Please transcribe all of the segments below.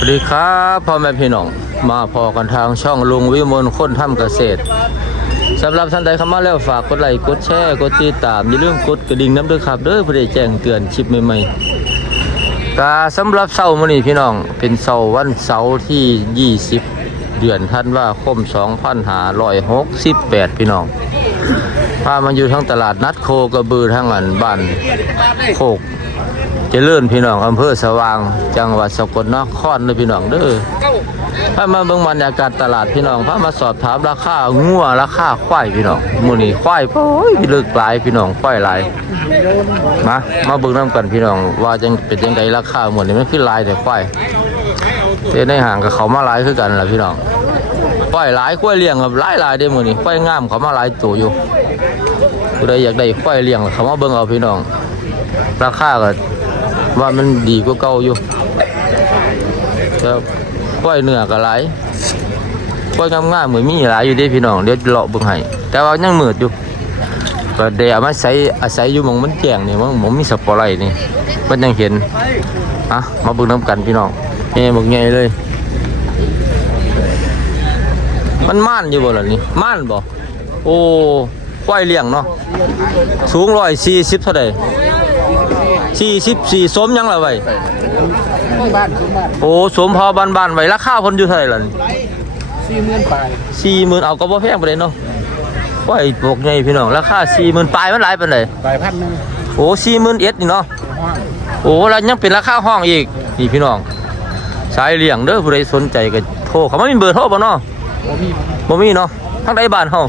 สวัสดีครับพ่อแม่พี่น้องมาพอกันทางช่องลุงวิมลคนทำเกษตรสำหรับท่านใดเข้ามาแล้วฝากกดไลค์กดแชร์กดติดตามอย่าลืมกดกระดิ่งน้ำด้วยครับเด้อเพื่อได้แจ้งเตือนคลิปใหม่ๆกาสำหรับเสาร์มื้อนี้พี่น้องเป็นเสาร์วันเสาร์ที่ 20 เดือนธันวาคม2568 พี่น้องพามาอยู่ทั้งตลาดนัดโคกระบือทั้งอันบ้านโคก เจริญพี่น้องอำเภอสว่าง จังหวัดสกลนครเลยพี่น้องเด้อพามาเบิ่งบรรยากาศตลาดพี่น้องพามาสอบถามราคางัวราคาควายพี่น้องมื้อนี้ควายโอ้ยเลือกหลายพี่น้องควายหลายมามาเบิ่งนํกันพี่น้อง ว่าจังเป็นจังไดราคาหมดนี่มันคือหลายแต่ควายแต่ในห้างก็เขามาหลายคือกันล่ะพี่น้องควายหลายควายเลี้ยงกับหลายหลายเด้มื้อนี้ควายงามเขามาหลายตัวอยู่ผู้ใดอยากได้ควายเลี้ยงเขามาเบิ่งเอาพี่น้อง ราคาก็ ว่ามันดีกว่าเก่าอยู่แต่กล้วยเนื้อก็หลายกล้วยงามๆเหมือนมีหลายอยู่เด้พี่น้องเดี๋ยวเลาะเบิ่งให้แต่ว่ายังมืดอยู่ก็เดี๋ยวมาใส่อาศัยอยู่มองมันแจ้งนี่มองหมองมีสปอร์ไลท์นี่มันยังเห็นอะมาเบิ่งน้ำกันพี่น้องแม่บอกใหญ่เลย มันม่านอยู่บ่ล่ะนี่ม่านบ่โอ้กล้วยเลี้ยงเนาะสูงร้อยสี่สิบเท่าใด สี่สิบสี่สมยังละไว้บ้านซื้อบ้านโอ้สมพอบ้านบ้านๆไว้ราคาคนอยู่เท่าไหร่ล่ะสี่หมื่นปลายสี่หมื่นเอาก็บ่แพงไปเลยเนาะว่าไอ้พวกใหญ่พี่น้องราคาสี่หมื่นปลายมันหลายปานใดปลายพันหนึ่งโอ้สี่หมื่นเอ็ดนี่เนาะห้องโอ้แล้วยังเป็นราคาห้องอีกนี่พี่น้องสายเลี้ยงเด้อผู้ใดสนใจก็โทรเขาไม่มีเบอร์โทรบ่เนาะโอ้มีบ่มีเนาะทางใดบ้านเฮา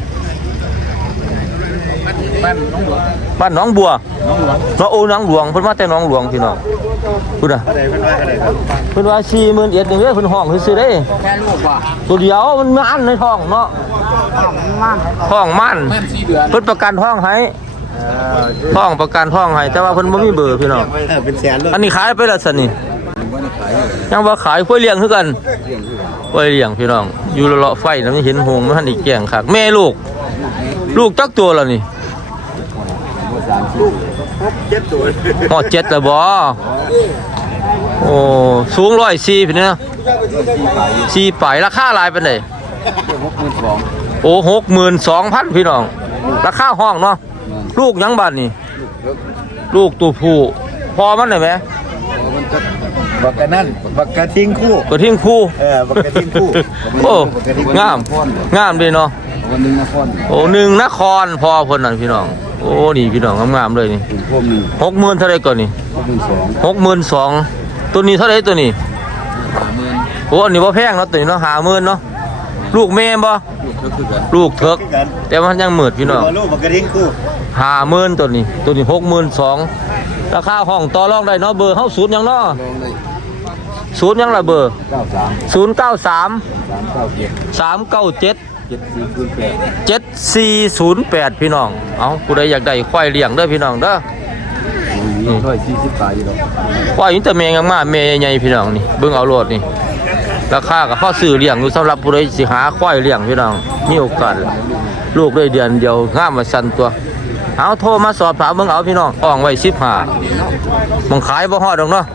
บ้านน้องหลวงบ้านหนองบัวน้องหลวงเนาะโอ้หนองหลวงเพิ่นมาแต่หนองหลวงพี่น้องพูดน่ะอะไรเป็นว่าอะไรครับเพิ่นว่าสี่หมื่นเอ็ดนี่เด้อเพิ่นห้องซื่อๆเด้แค่ลูกว่ะตัวเดียวมันมันในท้องเนาะม่านท้องมันแม่นสี่เดือนเพิ่นประกันท้องให้ท้องประกันท้องให้แต่ว่าเพิ่นบ่มีเบอร์พี่น้องเป็นแสนเลยอันนี้ขายไปแล้วซั่นนี่ยังบ่ขายกล้วยเลี้ยงคือกันกล้วยเลี้ยงพี่น้อง อยู่เลาะๆไฟน่ะมันเห็นหงส์มันทันได้แกงคักแม่ลูก ลูกจักตัวแล้วนี่ เจ็ดตัวฮอดเจ็ดแล้วบ่โอ้สูง104พี่เนี่ยสี่ปลายราคาหลายปานใดหกหมื่นสองโอ้62,000พี่น้อง ราคาห้องเนาะลูกยังบัดนี่ลูกตัวผู้พอมันได้ไหมมันก็บักกะนั่นบักกะทิ้งคู่ก็ทิ้งคู่เออบักกะทิ้งคู่โอ้งามงามเลยเนาะ วันหนึ่งนะพ่อนโอ้หนึ่งนครพอเพิ่นนั่นพี่น้อง โอ้นี่พี่น้องงามๆเลยนี่ถึงพวกหนึ่งหกหมื่นเท่าไรก่อนนี่หกหมื่นสองหกหมื่นสองตัวนี้เท่าไรตัวนี้สามหมื่นโอ้อันนี้บ่แพงเนาะตัวนี้เนาะหาหมื่นเนาะลูกแม่บ่ลูกก็คือกันลูกเถิกแต่มันยังหมืดพี่น้องลูกบักกะทิ้งคู่หาหมื่นตัวนี้ ตัวนี้หกหมื่นสองราคาห้องต่อรองได้เนาะเบอร์เฮาศูนย์หยังเนาะลองเลยศูนย์หยังล่ะเบอร์เก้าสามศูนย์เก้าสามสามเก้าเจ็ด สามเก้าเจ็ดเจ็ดสี่คูณแปด7408พี่น้อง เอาผู้ใดอยากได้ควายเลี้ยงเด้อพี่น้องเด้อมีร้อยสี่สิบปลายอยู่หรอกควายอินเตอร์แมงมากๆแม่ใหญ่ๆพี่น้องนี่เบิ่งเอาโลดนี่ราคาก็พอซื้อเลี้ยงอยู่สำหรับผู้ใดสิหาควายเลี้ยงพี่น้องมีโอกาสลูกได้เดือนเดียวงามมาสั่นตัว เอาโทรมาสอบถามเบิ่งเอาพี่น้องอ่องไว้15มังขายบ่ฮอดดอกเนาะ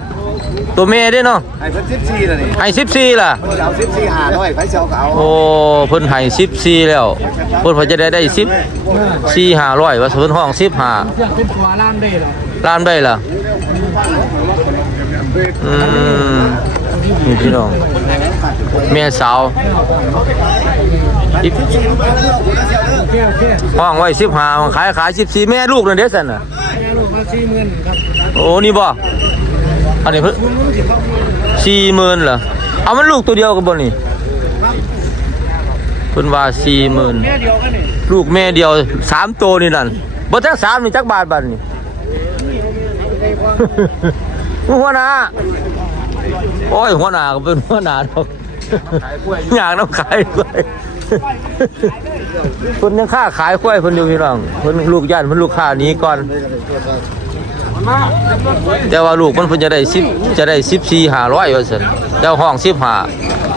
ตัวแม่เด้เนาะไอ้เพิ่นสิบสี่แล้วนี่ให้14ล่ะเพิ่นเอาสิบสี่หาร้อยไผเซาเขาโอ้เพิ่นให้14แล้วเพิ่นพอจะได้ได้10 4 500ว่าเพิ่นห้อง15เป็นตัวล่างได้หรอร้านได้ล่ะอืมนี่พี่น้องแม่สาวอีห้องไว้สิบห้าขายขายสิบสี่แม่ลูกนั่นเด้สันน่ะลูกมาสี่หมื่นครับโอ้นี่บ่ อันนี้เพิ่นสี่หมื่นเหรอ เอามันลูกตัวเดียวกันบ่นี่เพิ่นว่าสี่หมื่นแค่เดียวกันนี่ลูกแม่เดียวสามตัวนี่นั่นบ่จักสามนี่จักบาทบาทนี่หัวหน้าโอ้ยหัวหน้าก็เป็นหัวหน้าดอกอยากน้ำขายด้วยคนยังค่าขายกล้วยคนอยู่พี่น้องคนลูกย่านคนลูกค้าหนี้ก่อน แต่ว่าลูกมันเพิ่นจะได้สิบจะได้สิบสี่ห้าร้อยว่าซั่นเจ้าห้องสิบห้า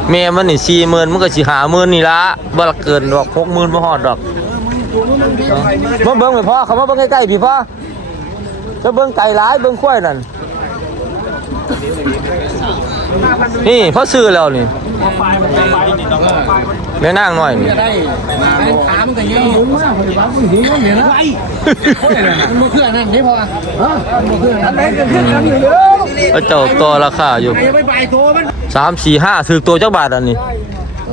แม่มันนี่สี่หมื่นมันก็สิห้าหมื่นนี่ละบ่ละเกินดอกหกหมื่นบ่ฮอดดอกมาเบิ่งไปพ่อเขามาเบิ่งใกล้ๆพี่พ่อจะเบิ่งไก่หลายเบิ่งควายนั่นนี่พราะซื้อแล้วนี่ แม่นางหน่อยนี่ขามันก็ยังอยู่มากเลยว่ามึงหิวเนี่ยนะไอ้มันบ่คืออันนั้นนี่พอฮะมันบ่คืออันนั้นมันคืออันนี้เด้อพระเจ้าต่อราคาอยู่สามสี่ห้าถือตัวจักบาทอันนี้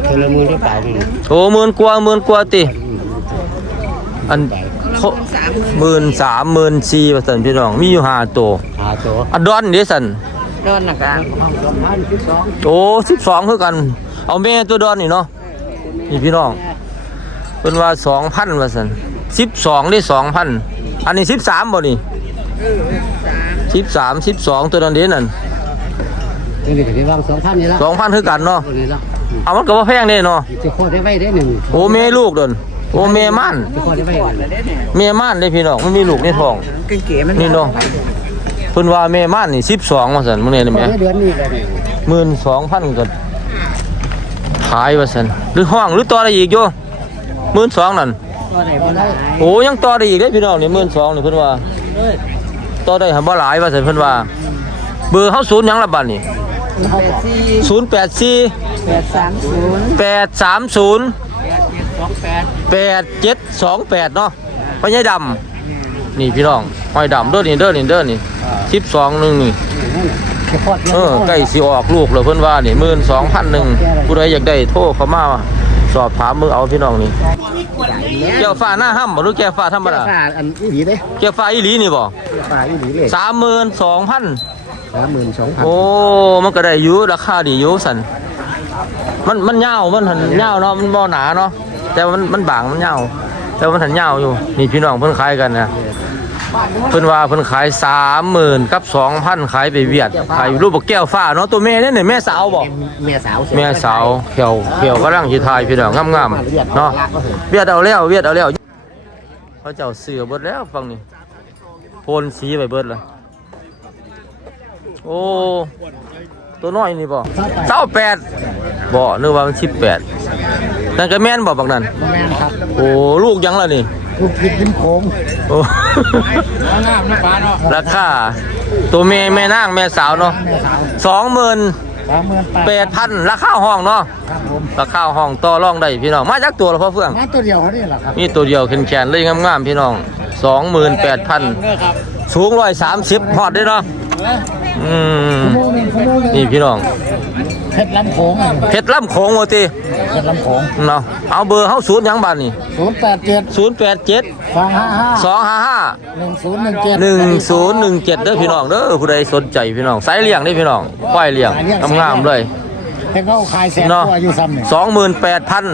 เทลมือถ่ายนี่โอ้หมื่นกว่าหมื่นกว่าติอันหมื่นสามหมื่นสี่ประสันพี่น้องมีอยู่ห้าตัวหาตัวอันดอนเดสัน โดนนะกะโอ้สิบสองคือกัน เอาแม่ตัวดอนนี่เนาะนี่พี่น้องเป็นว่าสองพันว่าสันสิบสองได้สองพันอันนี้สิบสามบ่นี่สิบสามสิบสองตัวนั้นเด่นนั่นนี่ก็ที่วางสองพันนี่ละสองพันคือกันเนาะตัวนี้ละเอามันก็ว่าแพงเด้เนาะจะโคตรได้ไว้ได้หนึ่งโอ้แม่ลูกเดินโอ้แม่ม่านจะโคตรได้ไว้หนึ่งแม่ม่านได้พี่น้องมันมีลูกในท้องเก๋ๆมันนี่เนาะ เพิ่นว่าแม่ม่านนี่สิบสองว่าสันมึงเนี่ยนี่แหมเดือนนี้เลยนี่หมื่นสองพันก็ขายว่าสันหรือห้องหรือต่อได้อีกโยหมื่นสองนั่นตัวไหนบ่ได้โอ้ยังต่อได้อีกได้พี่น้องนี่หมื่นสองนี่เพิ่นว่าต่อได้หันบ่หลายว่าสันเพิ่นว่า เบอร์เฮาศูนย์หยังละบัดนี่เขาบอกศูนย์แปดสี่แปดสามศูนย์แปดสามศูนย์สองแปดแปดเจ็ดสองแปดเนาะพ่อใหญ่ดำ นี่พี่น้องห้อยดำเด้อนี่เด้อนี่เด้อนี่สิบสองหนึ่งนี่จะโคตรเออใกล้สิออกลูกแล้วเพิ่นว่านี่หมื่นสองพันหนึ่งผู้ใดอยากได้โทรเข้ามาสอบถามมือเอาพี่น้องนี่แก้วฟ้าหน้าห้ำบ่หรือแก้วฟ้าธรรมดาป่าอันอีหลีเด้แก้วฟ้าอีหลีนี่บ่ป่าอีหลีเลยสามหมื่นสองพันสามหมื่นสองพันโอ้มันก็ได้อยู่ราคาดีอยู่สันมันมันยาวมันหันยาวเนาะมันบ่หนาเนาะแต่ว่ามันมันบางมันยาว แต่ว่ามันหันยาวอยู่นี่พี่น้องเพิ่นขายกันนะเพิ่นว่าเพิ่นขายสามหมื่นกับสองพันขายไปเวียดขายรูปบักแก้วฟ้าเนาะตัวแม่เนี่ยเนี่ยแม่สาวบอกแม่สาวแม่สาวเขียวเขียวกำลังสิทายพี่น้องงามๆเนาะเวียดเอาแล้วเวียดเอาแล้วเขาเจ้าเสือเบิดแล้วฟังนี่โพนสีไปเบิดเลยโอ้ตัวน้อยนี่บ่เจ้าแปด บ่นึกว่ามันสิบแปดนั่นก็แม่นบ่บักนั่นแม่นครับโอ้ลูกยังล่ะนี่ลูกคิดเป็นโค้งโอ้งามนะป้าเนาะราคาตัวแม่แม่นางแม่สาวเนาะแม่สาวสองหมื่นสามหมื่นแปดพันราคาห้องเนาะครับผมราคาห้องต่อรองได้พี่น้องมาจากตัวละพ่อเฟื่องมาตัวเดียวเขานี่แหละครับมีตัวเดียวแขนๆเลยงามๆพี่น้องสองหมื่นแปดพันสูงร้อยสามสิบฮอดได้เนาะอืมชั่วโมงหนึงชั่วโมงหนึงนี่พี่น้อง เพชรลำโขงอะเพชรลำโขงโอติเพชรลำโขงเนาะเอาเบอร์เฮาศูนย์หยังบาทนี่ศูนย์แปดเจ็ดศูนย์แปดเจ็ดสองห้าห้าสองห้าห้าหนึ่งศูนย์หนึ่งเจ็ดหนึ่งศูนย์หนึ่งเจ็ดเด้อพี่น้องเด้อผู้ใดสนใจพี่น้องสายเลี้ยงได้อพี่น้องควายเลี้ยงงามๆเลยเห็นเขาขายแสนเนาะกว่าอยู่ซ้ำเนี่ยสองหมื่นแปดพัน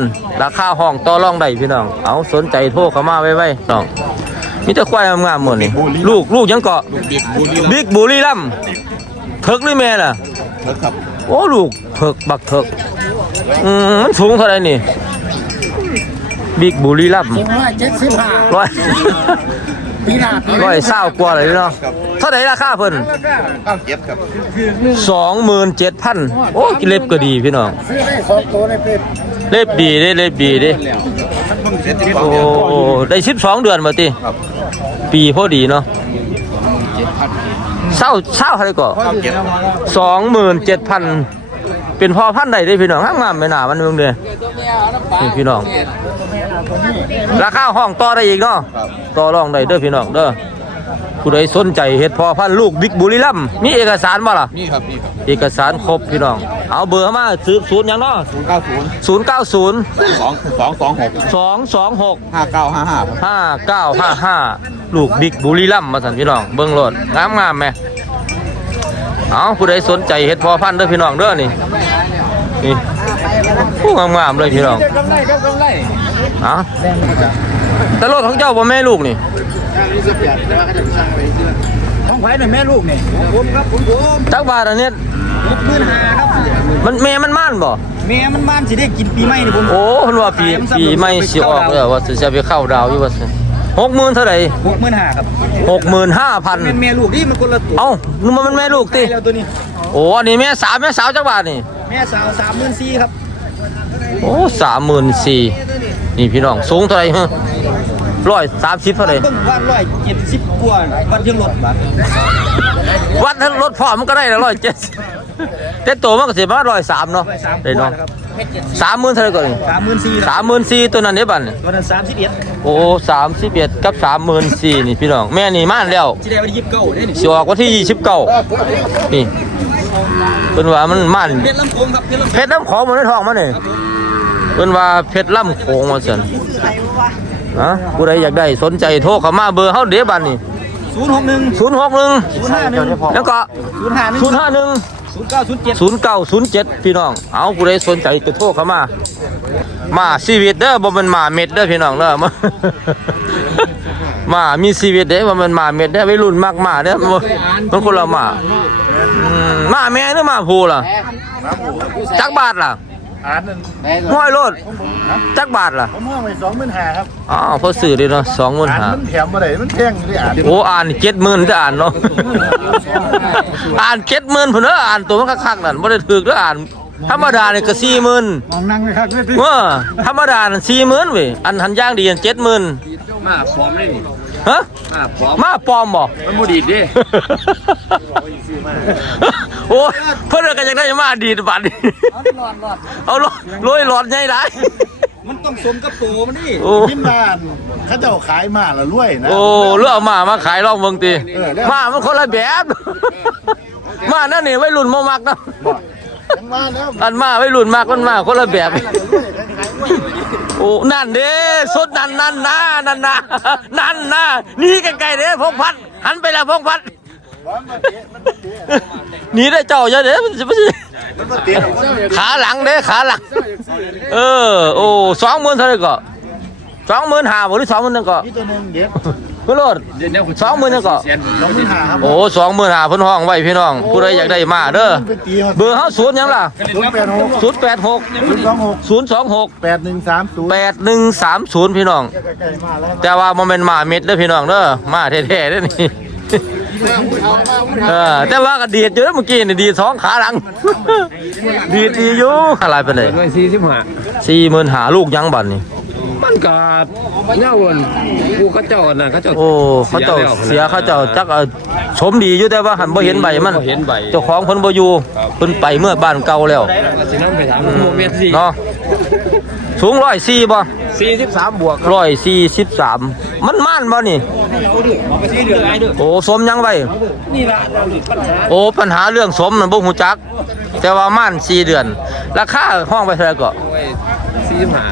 ราคาห้องต่อรองได้พี่น้อง เอาสนใจโทรเข้ามาไว้ไว้น้องมีแต่ควายงามๆหมดนี่ลูกลูกยังเกาะบิ๊กบุรีรัมย์เถิกหรือแม่น่ะ โอ้ลูกเถิกบักเถิกอืมมันสูงเท่าไหรนี่บิ๊กบุรีรัมย์ถึงร้อยเจ็ดสิบห้าร้อยปีหน้าปีร้อยเศร้ากว่าเลยเนาะเท่าไหรราคาเพิ่นเก้าเจ็ดครับสองหมื่นเจ็ดพันโอ้เล็บก็ดีพี่น้องซื้อได้สองตัวในเป็ดเล็บดีเด้เล็บดีเด้เจ็ดสิบโอ้ได้สิบสองเดือนมาติปีพอดีเนาะ เศร้าเศร้าอะไรก็เก้าเจ็ดสองหมื่นเจ็ดพันเป็นพ่อพันธุ์ใดได้พี่น้องงามๆไม่น่ามันเมืองเด้นี่พี่น้อง ราคาห้องต่อได้อีกเนาะต่อรองได้เด้อพี่น้องเด้อ ผู้ใดสนใจเฮ็ดพ่อพันธุ์ลูกบิ๊กบุรีรัมย์มีเอกสารบ่ล่ะ นี่ครับนี่ครับเอกสารครบพี่น้อง เอาเบอร์เข้ามาซื้อศูนย์หยังเนาะศูนย์เก้าศูนย์ศูนย์เก้าศูนย์สองสองสองหกสองสองหกห้าเก้าห้าห้าห้าเก้าห้าห้าลูกบิ๊กบุรีรัมย์มาสันพี่น้องเบิ้งโลดงามงามๆไหมเอาผู้ใดสนใจเฮ็ดพอพันธุ์เด้อพี่น้องเด้อนี่นี่ผู้งามงามๆเลยพี่น้องกำไรครับกำไรเอาแต่รถของเจ้าบ่แม่ลูกนี่ของไผ่เนี่ยแม่ลูกนี่ผมครับผมผมจักบาทอันเนี้ยหกหมื่นห้าครับมันแม่มันม่านบ่แม่มันบ้านสิได้กินปีใหม่นี่ผมโอ้เพิ่นว่าปีปีใหม่สิออกแล้วว่าสิจะไปเข้าดาวอยู่ว่าสิหกหมื่นเท่าไหร่หกหมื่นห้าครับหกหมื่นห้าพันแม่แม่ลูกนี่มันคนละตัวเอ้านึกว่ามันแม่ลูกติตายแล้วตัวนี้โอ้อันนี้แม่สาวแม่สาวจักบาทนี่แม่สาวสามหมื่นสี่ครับโอ้สามหมื่นสี่ นี่พี่น้องสูงเท่าไหร่ฮะร้อยสามสิบเท่าไหร่เบิ่งว่าร้อยเจ็ดสิบกว่าวัดยังหลดบัดวัดทั้งรถพร้อมมันก็ได้ละร้อยเจ็ดแต่โตมันก็สิประมาณร้อยสามเนาะได้เนาะสามหมื่นเท่าไหร่ก่อนนี่สามหมื่นสี่สามหมื่นสี่ตัวนั้นเด้บัดนี่ตัวนั้นสามสิบเอ็ดโอ้สามสิบเอ็ดกับสามหมื่นสี่นี่พี่น้องแม่นี่ม่านแล้วที่ได้วันยี่สิบเก้าได้หนึ่งสิออกวันที่ยี่สิบเก้านี่เพิ่นว่ามันม่านเพชรลำโพงครับเพชรลำโพงเพชรน้ำของมันในท้องมันนี่ เพิ่นว่าเพชรล่ำโขงมาซั่นฮะผู้ใดอยากได้สนใจโทรเข้ามาเบอร์เฮาเด้บัดนี่ศูนย์หกหนึ่ง061ศูนย์ห้าหนึ่งแล้วก็ศูนย์ห้าหนึ่ง051ศูนย์เก้าศูนย์เจ็ดศูนย์เก้าศูนย์เจ็ดพี่น้อง เอาผู้ใดสนใจก็โทรเข้ามา มาชีวิตเด้อบ่แมันมาเม็ดเด้อพี่น้องเด้อมามามีชีวิตเด้อบ่แมันมาเม็ดเด้อวัยรุ่นมากมาเด้อบ่มันคนละมาอืมมาแม่หรือมาผู้ล่ะจักบาทล่ะ อ่านนั่นห้อยโลดจักบาทล่ะผมห้องไปสองหมื่นห้าครับอ๋อพอซื้อเด้เนาะอ่าน25,000มันแถมมาได้มันแพงเลยอ่านโอ้อ่าน70,000จะอ่านเนาะอ่าน70,000พุ่นเด้ออ่านตัวมันคักๆนั่นบ่ได้ถูกเด้ออ่าน ธรรมดานี่ก็40,000มองนั่งเลยครับเนี่ยที่ว่าธรรมดาสี่หมื่นเว้ยอันหันย่างดีเจ็ดหมื่นมาพร้อมเลย ฮะมาพร้อมมาปลอมบ่ มันบูดีดดิ โอ้ยเพื่อนกันยังได้มาดีดบัดนี้เอาลอยลอยหลอดใหญ่ได้มันต้องสมกับตัวมันดิโอ้พิมพ์บ้านเขาเจ้าขายมาแล้วรวยนะ โอ้เลือกมามาขายรองเมืองตีเออได้มามันคนละแบบมานั่นนี่ไว้รุ่นโมมักนะ ยังมาแล้วอันมาไว้รุ่นมากมันมาคนละแบบ โอ้ นั่นเด้สดนั่นนั่นนะนั่นนะนั่นนะนี่ไกลๆเด้พงพัดหันไปแล้วพงพัดหนีได้เจ้าเยอะเด้มันสิมันสิมันมาเตี้ยมันขาหลังเด้ขาหลัง เออ โอ้สองหมื่นเท่าไหร่ก็สองหมื่นห้าบ่หรือสองหมื่นนึงก็ นี่ตัวหนึงเด็ดก็โลดสองหมื่นนึงก็สองหมื่นห้าครับโอ้สองหมื่นห้าเพิ่นห้องไว้พี่น้องผู้ใดอยากได้มาเด้อไปตีเขาเบอร์เฮาศูนย์หยังล่ะศูนย์แปดหกศูนย์แปดหกศูนย์สองหกศูนย์สองหกแปดหนึ่งสามศูนย์แปดหนึ่งสามศูนย์พี่น้อง ใกล้ๆมาแล้วแต่ว่ามันเป็นหมาเม็ดเด้อพี่น้องเด้อหมาแท้ๆเด้อนี่ เออแต่ว่าก็ดีดอยู่เด้อเมื่อกี้นี่ดีดสองขาหลัง ดีดดีอยู่อะไรไปเลยด้วยสี่สิบห้าสี่หมื่นหาลูกยังบัดนี่ มันกาดเงาวนกูเขาเจ้าน่ะเขาเจ้าโอ้เขาเจ้าเสียเขาเจ้าจักเอาชมดีอยู่แต่ว่าหันบ่เห็นใบมันเห็นใบเจ้าของเพิ่นบ่อยู่เพิ่นไปเมื่อบ้านเก่าแล้วสิน้องไปถามโมเมนต์สี่เนาะ สูงร้อยสี่บ่สี่สิบสามบวกร้อยสี่สิบสามมันม่านบ่นี่สี่เดือนไรเดือนโอ้สมยังไว้นี่ละปัญหาโอ้ปัญหาเรื่องสมมันบ่ฮู้จัก แต่ว่าม่าน4เดือน ราคาห้องไปเท่าไหร่ก็สี่สิบห้า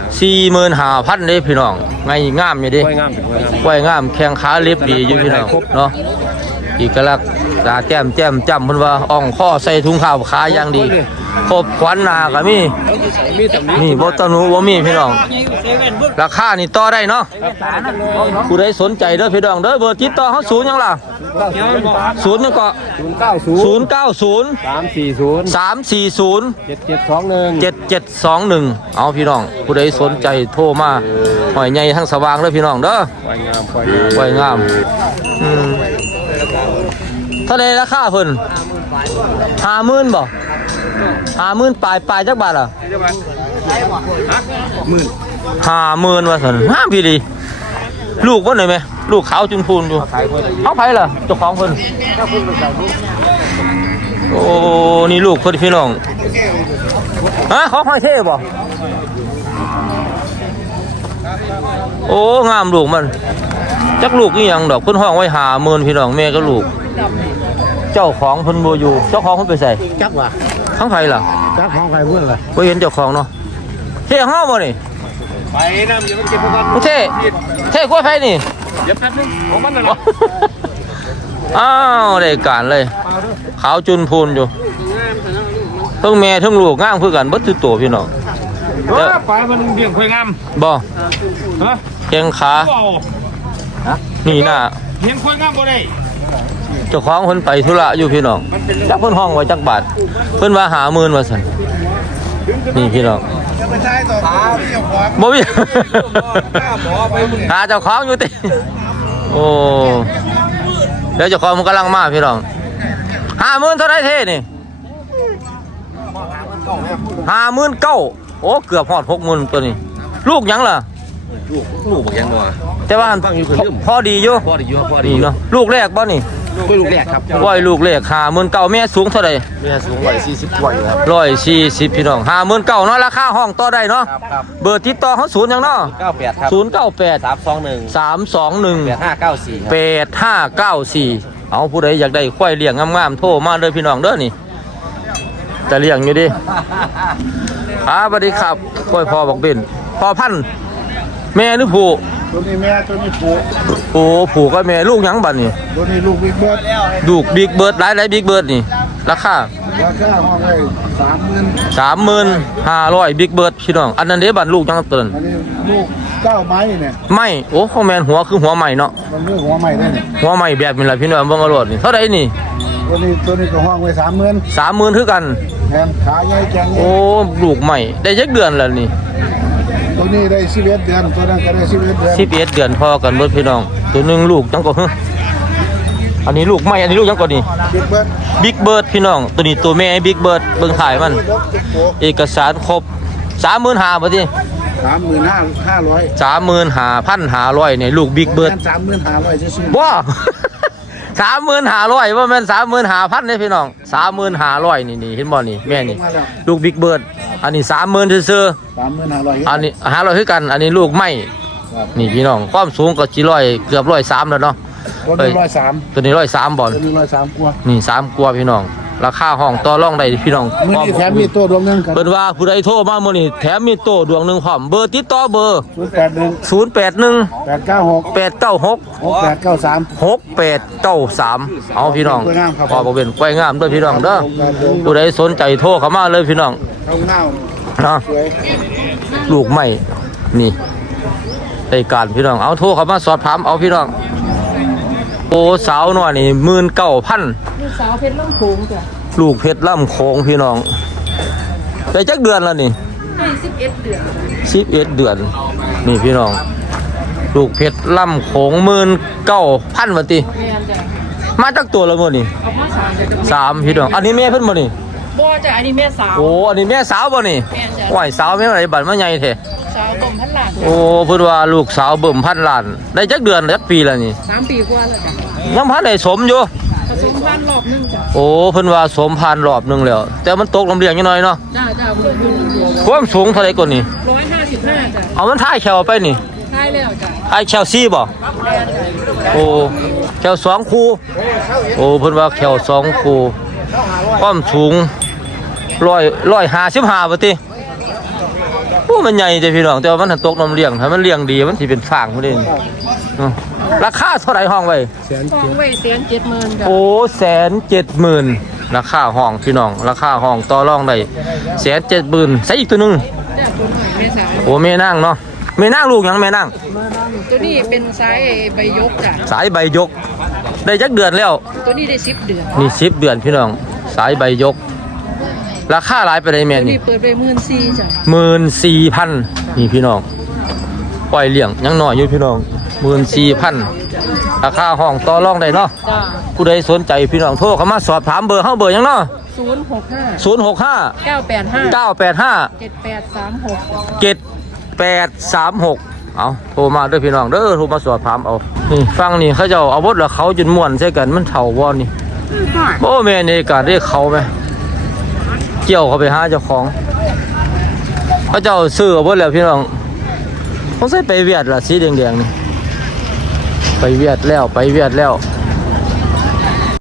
45,000เด้พี่น้องไงงามอยู่เดิไว้งามเป็นไว้งามไว้งามแข้งขาเล็บดีอยู่พี่น้องเนาะอีกลักษณ์ตาแก้มแจ่มจ้ำเพิ่นว่าอ่องข้อใส่ถุงขาวขาอย่างดี ครบขวัญหน้าก็มีมีแต่มีนี่บ่ตะหนูบ่มีพี่น้อง ราคานี่ต่อได้เนาะผู้ใดสนใจเด้อพี่น้องเด้อเบอร์ติดต่อเฮาศูนย์หยังล่ะศูนย์หยังก็ศูนย์เก้าศูนย์090สามสี่ศูนย์สามสี่ศูนย์เจ็ดเจ็ดสองหนึ่งเจ็ดเจ็ดสองหนึ่งเอาพี่น้อง ผู้ใดสนใจโทรมาหอยใหญ่ทั้งสว่างเลยพี่น้องเด้อไว้งามไว้ไว้งามอืมเท่าไรราคาเพิ่นห้าหมื่นบ่ ห้าหมื่นปลายปลายจักบาทอะหมื่นห้าหมื่นว่าสันห้าพี่ดี ลูกว่าหน่อยไหมลูกขาวจุนพูนอยู่เขาไผล่ะเจ้าของเพิ่นโอ้นี่ลูกเพิ่นพี่น้องฮะของหอยเท่บ่โอ้งามลูกมันจักลูกนี่ยังดอกเพิ่นห้องไว้หาหมื่นพี่น้องแม่ก็ลูก เจ้าของเพิ่นบ่อยู่ เจ้าของเพิ่นไปใส่จักว่ะทั้งไผล่ะจักของใครเพื่อนล่ะบ่เห็นเจ้าของเนาะเท่ห้อบ่นี่ไปน้ำอย่ามันเก็บพวกกันบ่เท่เท่กว่าไผนี่เดี๋ยวแป๊บนึงของมันน่ะนะอ้าวได้การเลย ขาวจุนพูนอยู่ทั้งแม่ทั้งลูกงามคือกันเบิดทุกตัวพี่น้องเออไปมันเบี่ยงคุยงามบ่ฮะแข้งขาเบานี่หน้าเห็นคุยงามบ่ได้ เจ้าของเพิ่นไปธุระอยู่พี่น้องจักเพิ่นห้องไว้จักบาทเพิ่นว่าหาหมื่นว่าซั่นนี่พี่น้องจะไปใช้ต่อขาพี่เอาของบ่มีหาเจ้าของอยู่ติโอ้เดี๋ยวเจ้าของมันกำลังมาพี่น้องห้าหมื่นเท่าไรเท่นี่ห้าหมื่นเก้าโอ้เกือบหอดหกหมื่นตัวนี้ ลูกหยังล่ะลูกลูกบอกยังนัวแต่ว่าฟังอยู่คือลืมพอดีอยู่พอดีอยู่พอดีนี่อยู่เนาะลูกแรกบ่นี่ ก็ลูกแรกครับปล่อยลูกเลขห้าหมื่นเก้าแม่สูงเท่าไหร่แม่สูงร้อยสี่สิบกว่าอยู่ครับร้อยสี่สิบพี่น้องห้าหมื่นเก้าเนาะราคาห้องต่อได้เนาะครับครับเบอร์ติดต่อเขาศูนย์หยังเนาะเก้าแปดครับศูนย์เก้าแปดสามสองหนึ่งสามสองหนึ่งแปดห้าเก้าสี่ครับแปดห้าเก้าสี่เอาผู้ใดอยากได้ควายเลี้ยงงามๆโทรมาเลยพี่น้องเด้อนี่จะเลี้ยงอยู่ดิครับสวัสดีครับควายพ่อบอกเป็นพ่อพันธุ์แม่หรือผู้ ตัวนี้แม่ตัวนี้ปู่โอ้ผู้ก็แม่ลูกหยังบัดนี่ตัวนี้ลูกบิ๊กเบิร์ดลูกบิ๊กเบิร์ดหลายหลายบิ๊กเบิร์ดนี่ราคาราคาห้องไอ้สามหมื่นสามหมื่นห้าร้อยบิ๊กเบิร์ดพี่น้องอันนั้นเด้บัดลูกยังเตือนอันนี้ลูกเก้าไม้เนี่ยไม่โอ้ของแมนหัวคือหัวใหม่เนาะมันเรื่องหัวใหม่ได้เนี่ยหัวใหม่แบบนี้แหละพี่น้องเบิ่งเอารมณ์นี่เท่าไหร่นี่ตัวนี้ตัวนี้ก็ห้องไว้สามหมื่นสามหมื่นคือกันแถมขาใหญ่แข็งโอ้ลูกใหม่ได้ยักเดือนแล้วนี่ ตัวนี้ได้สิบเอ็ดเดือนตัวนั้นก็ได้สิบเอ็ดเดือนสิบเอ็ดเดือนพอกันเบิดพี่น้อง ตัวหนึ่งลูกจังก็เฮ้ออันนี้ลูกใหม่อันนี้ลูกยังก่อนนี่บิ๊กเบิร์ดบิ๊กเบิร์ดพี่น้อง ตัวนี้ตัวแม่บิ๊กเบิร์ดเบิ่งถ่ายมันรถติ๊กโป๊ะเอกสารครบสามหมื่นห้าบาทสามหมื่นห้าห้าร้อยสามหมื่นห้าพันห้าร้อยเนี่ยลูกบิ๊กเบิร์ดสามหมื่นห้าร้อยจะซื้อว้าสามหมื่นห้าร้อยว่าแม่นสามหมื่นห้าพันเนี่ยพี่น้องสามหมื่นห้าร้อยนี่นี่เห็นบ่นี่แม่นี่มาแล้วลูกบิ๊กเบิร์ด อันนี้สามหมื่นซื่อสามหมื่นห้าร้อยๆอันนี้ห้าร้อยคือกัน อันนี้ลูกไม่นี่พี่น้องความสูงก็จีร้อยเกือบร้อยสามแล้วเนาะตัวนี้ร้อยสามตัวนี้ร้อยสามบอลตัวนี้ร้อยสามกว่านี่สามกว่าพี่น้อง ราคาห้องต่อรองได้พี่น้องมือนี้แถมมีตัวดวงหนึงครับเปิดว่าผู้ใดโทรมามื้อนี้แถมมีโต้ดวงหนึงพร้อมเบอร์ติดต่อเบอร์ ศูนย์แปดหนึ่ง081 แปดเก้าหก896 หกแปดเก้าสาม6893เอาพี่น้องกล้วยงามครับพอบ่เป็นกล้วยงามเด้อพี่น้องเด้อผู้ใดสนใจโทรเข้ามาเลยพี่น้องเข้าเงาเนาะสวยลูกใหม่นี่ได้การพี่น้องเอาโทรเข้ามาสอบถามเอาพี่น้อง โอ้สาวน้อยนี่19,000ลูกสาวเพชรล่องโขงจ้ะลูกเพชรล่ำโค้งพี่น้องได้จักเดือนแล้วนี่ให้สิบเอ็ดเดือนสิบเอ็ดเดือน นี่พี่น้อง ลูกเพชรล่ำโขงหมื่นเก้าพันวันตีแม่นจ้ะมาจากตัวแล้วมั้นี่เอามาสามจ้ะสามพี่น้อง อันนี้แม่เพิ่นบ่นี่บ่จ้ะอันนี้แม่สาว โอ้ อันนี้แม่สาวบ่นี่แม่นจ้ะไหวสาวแม่อะไรบัดมาใหญ่แท้สาวต้มพันหลานโอ้เพิ่นว่าลูกสาวเบิ่มพันล้าน ได้จักเดือนจักปีแล้วนี่สามปีกว่าแล้วจ้ะยังพันได้สมอยู่ ผสมพันธุ์รอบหนึงจ้ะโอ้เพิ่นว่าสมพันรอบหนึงแล้ว แต่มันตกลำเลียงนิดหน่อยเนาะจ้าจ้าคุณคุณความสูงเท่าไหร่ก่อนนี่ร้อยห้าสิบห้าจ้ะเอามันท่ายแขวไปนี่ได้แล้วจ้ะไอ้แขวซี่บ่แม่นจ้ะโอ้แขวสองคู่โอ้เพิ่นว่าแขวสองคู่ความสูงร้อยร้อยห้าสิบห้าปติโอ้ มันใหญ่จ้ะพี่น้องแต่ว่ามันหันตกน้ำเลี้ยงถ้ามันเลี้ยงดีมันสิเป็นฟางพุ่นเด้นี่เนาะราคาเท่าไหร่ห้องไว้ฟองไว้เสียนเจ็ดหมื่นจ้ะโอ้แสนเจ็ดหมื่นราคาห้องพี่น้องราคาห้องต่อรองได้แสนเจ็ดหมื่นใส่อีกตัวหนึงจ้ะคุณหน่อยแม่สาวโอ้แม่นั่งเนาะแม่นั่งลูกหยังแม่นั่งตัวนี้เป็นไซส์ใบยกจ้ะสายใบยก ได้จักเดือนแล้ว ตัวนี้ได้สิบเดือนนี่สิบเดือนพี่น้อง สายใบยก ราคาหลายไปได้แม่ตัวนี่นี้เปิดไปหมื่นสี่จ้ะหมื่นสี่พันนี่พี่น้องปล่อยเลี้ยงยังน้อยอยู่พี่น้องหมื่นสี่พันราคาห้องต่อรองได้เนาะจ้าผู้ใดสนใจพี่น้องโทรเข้ามาสอบถามเบอร์เฮาเบอร์หยังเนาะศูนย์หกห้าศูนย์หกห้าเก้าแปดห้าเก้าแปดห้า เจ็ดแปดสามหกเจ็ดแปดสามหกเอาโทรมาเด้อพี่น้องเด้อโทรมาสอบถามเอานี่ฟังนี่เขาเจ้าเอาบดแล้วเขาจนม่วนใช่กันมันเถ่าวอนนี่โอ้แม่นี่การเรียกเขาไหม เกี่ยวเขาไปหาเจ้าของเขาเจ้าซื้อเอาบดแล้วพี่น้องต้องใส่ไปเวียดละสีแดงๆนี่ไปเวียดแล้วไปเวียดแล้ว